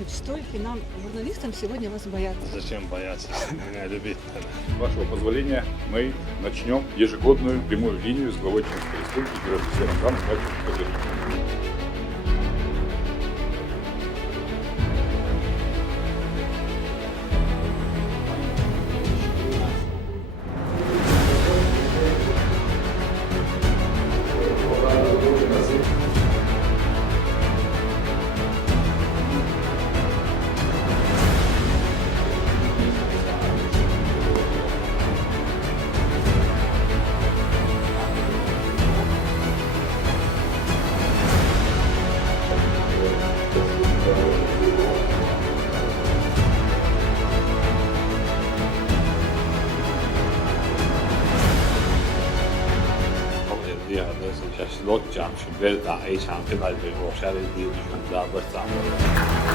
приехать в стойки. Нам, журналистам, сегодня вас бояться. Зачем бояться? Меня любить надо. С вашего позволения мы начнем ежегодную прямую линию с главой Чеченской Республики Героем Рамзаном Кадыровым.之後咧，其實攞獎全俾佢打起場，因為佢落晒呢啲全部都不走。